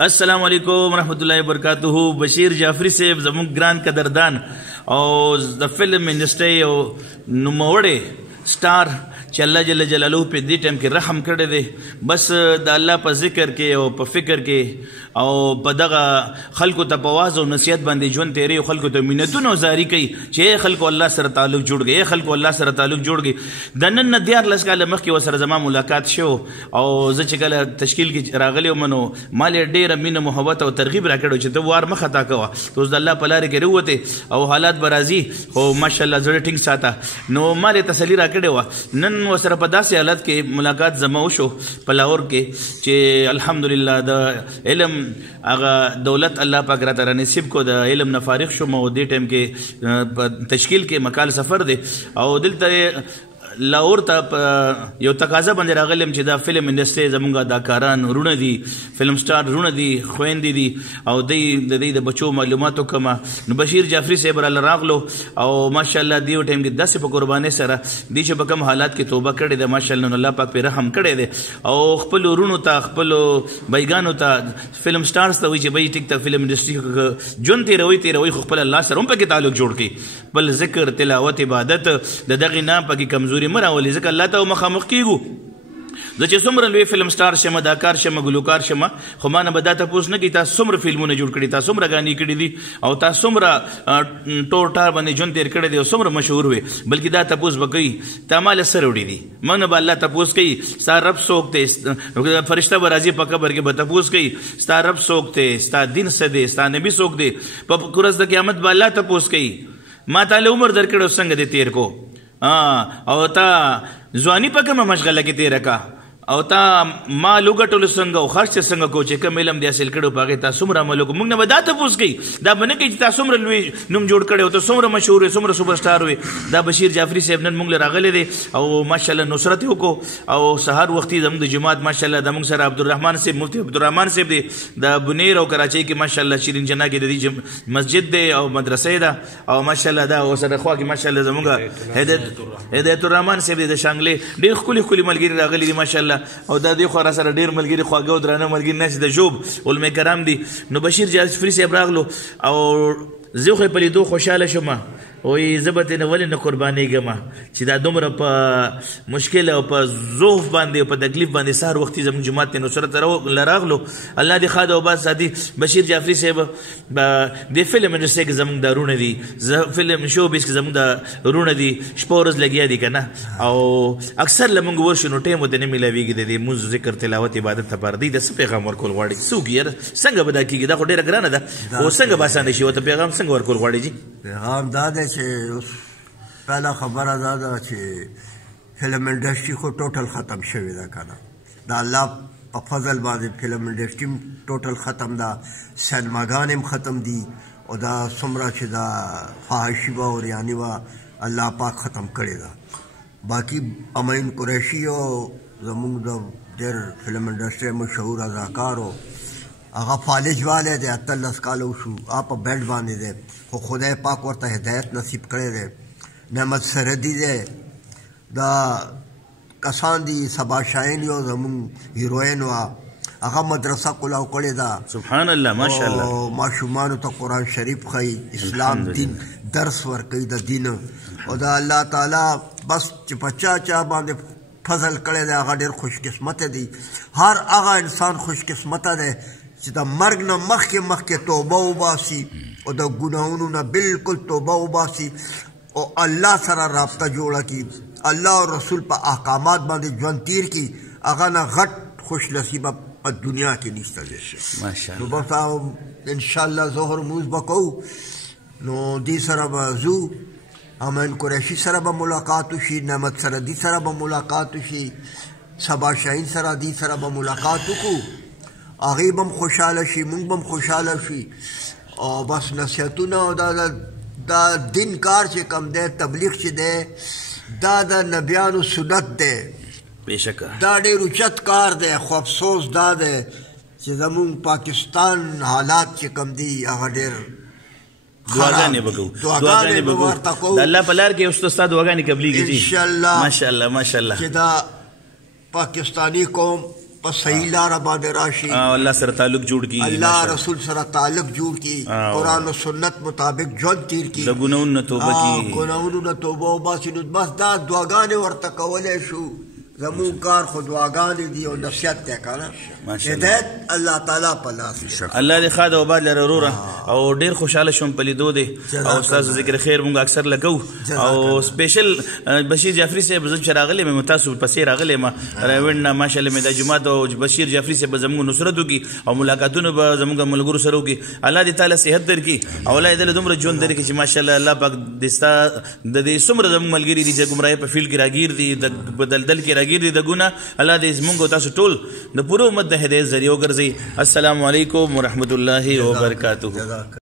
السلام علیکم ورحمۃ اللہ وبرکاتہ. بشیر جعفری صاحب زموږ ګران قدردان او د فلم انډسټري او نوموړی سٹار چې الله جل جلاله په دې ټایم کې رحم کړی دی، بس د الله په ذکر کې او په فکر کې او په دغه خلکو ته په واز او نصیحت باندې ژوند تیری او خلکو ته منتونه او زاری کوي چې خلکو الله سره تعلق جوړ گئی، خلکو الله سره تعلق جوړ گئی. د نن نه 14 کاله مخکې ورسره زما ملاقات شو او زه چې کله تشکیل کې راغلی وم نو مال ډېره مینه محبت او ترغیب راکړو چې ته وار مه خطا کوه، ته اوس د الله په لارې کې راووتې او حالات به راځي خو ماشاءالله زړه ټینګ ساته. نو ما یې تسلي راکړې وه. نن ورسره په داسې حالت کې ملاقات زما وشو په لاهور کې چې الحمدلله د علم هغه دولت الله پاک راته رانصیب کو، د علم نه فارغ شوم او دې ټایم کې په تشکیل کې مکال سفر دی او دلته لاهور ته یو تقاضا باندې راغلم چې دا فلم انډسټري زمونږ اداکاران رونه دي، فلم سٹار رونه دي، خويندې دي او د بچو معلوماتو کما. نو بشیر جعفری صاحب را راغلو او ماشاءالله دیو ټایم کې داسې په قربانۍ سره دی چې په کوم حالات کې توبه کړې ده ماشاءالله الله پاک په رحم کړی دی او خپل رونو ته خپل بیګانو ته فلم سٹارز ته وایي چې بای ټیک ته فلم انډسټري ژوند تیروي خپل الله سره هم پکې تعلق جوړ کړي، بل ذکر تلاوت عبادت د دغې نه پکې کمزوري مراولي ځکه الله ته مخامخ کیږو. زه چې څومره لوی فلم سٹار شم، اداکار شم، ګلوکار شم، خو ما نه به دا تپوس نه کوي تاسو څومره فلمونه جوړ کړي، تاسو څومره غانې کړي دي او تاسو څومره ټور ټار باندې ژوند تیر کړی دی او څومره مشهور وي، بلکې دا تپوس به کوي تا مال سره وړي دي. ما نه به الله تپوس کوي ستا رب څوک دی، فرشته به راځي په قبر کې به تپوس کوي ستا رب څوک دی، ستا دین څه دی، ستا نبي څوک دی. په ورځ د قیامت به الله تپوس کوي ما تعالی عمر درکړو څنګه دې تیر کو او تا ځواني په کومه مشغله کې تیر کا او تا مال وګټلو څنګه او خرچ څنګه کو چې کوم علم دې حاصل کړو په هغې تا څومره عمل وکړو. موږ نه به دا تپوس کوي، دا به نه کوي چې تا څومره لوی نوم جوړ کړی او ته څومره مشهور وې څومره سوپر سټار وې. دا بشیر جعفری صاحب نن موږ له راغلی دی او ماشاءالله نصرت یې وکړو او سهار وختي زموږ د جماعت ماشاءالله د موږ سره عبدالرحمن صاحب مفتي عبدالرحمن صاحب دی د بنیر او کراچۍ کې ماشاءالله شیرین جنا کې د دې مسجد دی او مدرسې ده او ماشاءالله دا ورسره خوا کې ماشاءالله زموږ هدایت الرحمن صاحب دی د شانګلې ډېر ښکلي ښکلي ملګري راغلي دي ماشاءالله او دا خو را سره ډیر ملګری خواږه او درانه ملګری نشي د جوب علماء کرام دي. نو بشیر جعفری صاحب راغلو او زه خو په لیدو خوشاله شوم وایي زه به ترې ولې نه قربانېږم چې دا دومره په مشکل او په ضعف باندې او په تکلیف باندې سهار وختي زموږ جومات ته نصرت له راغلو. الله دې ښه ده او باد ساتي. بشیر جعفری صاحب د فلم انډسټري کې زموږ دا رونه دي، فلم شو بیس کې زموږ دا رونه دي، شپه ورځ لګیا دي که نه او اکثر له موږ ورشو نو ټایم ورته نه میلاویږي د دې مونځ ذکر تلاوت عبادت لپاره. دوی د څه پیغام ورکول غواړي څوک یاره څنګه به دا کېږي؟ دا خو ډېره ګرانه ده خو څنګه به اسانه شي ورته پیغام څنګه ورکول غواړي؟ جي پیغام دا دی چې اوس پهله خبره دا ده چې فلم انډسټري خو ټوټل ختم شوې ده که نه، د الله په فضل باندې فلم انډسټري هم ټوټل ختم ده، سینماګانې هم ختم دي او دا څومره چې دا فحاشي وه او ریاني وه الله پاک ختم کړې ده. باقي امین قریشي او زمونږ د ډېر فلم انډسټري مشهور اداکار و هغه فالج والی دی، 18 کاله وشو هغه په بیډ باندې دی خو خدای پاک ورته هدایت نصیب کړی دی. نعمت سردي دی، دا کسان دي صبا شاهین یو زمونږ هیروین وه هغه مدرسه کلاو کړې ده سبحان الله ماشاءالله او ماشومانو ته قرآن شریف ښایي، اسلام دین درس ورکوي د دین او د الله تعالی بس چې په چا باندې فضل کړی دی هغه ډېر خوش قسمته دی. هر هغه انسان خوش قسمته دی چې د مرګ نه مخکې توبه وباسي او د ګناهونو نه بالکل توبه وباسي او الله سره رابطه جوړه کړي، الله او رسول په احکامات باندې ژوند تیر کړي، هغه نه غټ خوش نصیبه په دنیا کې نشته دی. نو بس انشاءالله ظهر مونځ به کوو نو دې سره به ځو، امین قریشي سره به ملاقات وشي، نعمت سردي سره به ملاقات وشي، صبا شاهین سره دې سره به ملاقات وکړو، هغې به هم خوشحاله شي مونږ به هم خوشحاله شي او بس نصیحتونه او دا دین کار چې کم دی تبلیغ چې دی دا د نبیانو سنت دی، بېشکه دا ډېر اوچت کار دی خو افسوس دا دی چې زمونږ پاکستان حالات چې کم دي هغه ډېر دعاګانې به کوو دعاګانې به ورته کوو د الله په لار کې اوس ستا دعاګانې قبلېږي. جي انشاءالله ماشاءالله ماشاءالله چې دا پاکستاني قوم په صحیح لاره باندې راشي، الله سره تعلق جوړ کړي، الله رسول سره تعلق جوړ کړي، قرآن او سنت مطابق ژوند تیر کړي، د ګناهونو نه توبه کړي، ګناهونو نه توبه وباسي. نو بس دا دعاګانې ورته کولی شو. زمون کار خو دعاګانې دي او نصیحت دی که نه. هدایت الله تعالی په لاس دی. الله دې ښاد او آباد لره وروره، او ډېر خوشحاله شوم په لیدو دی او ستاسو ذکر خیر مونږ اکثر لګو. او سپیشل بشیر جعفري صاحب زه چې راغلی یم تاسو پسې راغلی یم راوینډ نه ماشاءالله مې دا جومات او بشیر جعفري صاحب به زموږ نصرت وکړي او ملاقاتونه به زموږ ملګرو سره وکړي. الله دې تعالی صحت درکړي او الله دې له دومره ژوند درکړي چې ماشاءالله الله پاک دې ستا د دې څومره زموږ ملګري دي چې ګمراهۍ په فیلډ کې راګیر دي، د دلدل کې راګیر دي د ګناه، الله دې زموږ او تاسو ټول د پوره امت د هدایت ذریعہ وګرځي. السلام علیکم ورحمۃ اللہ وبرکاتہ.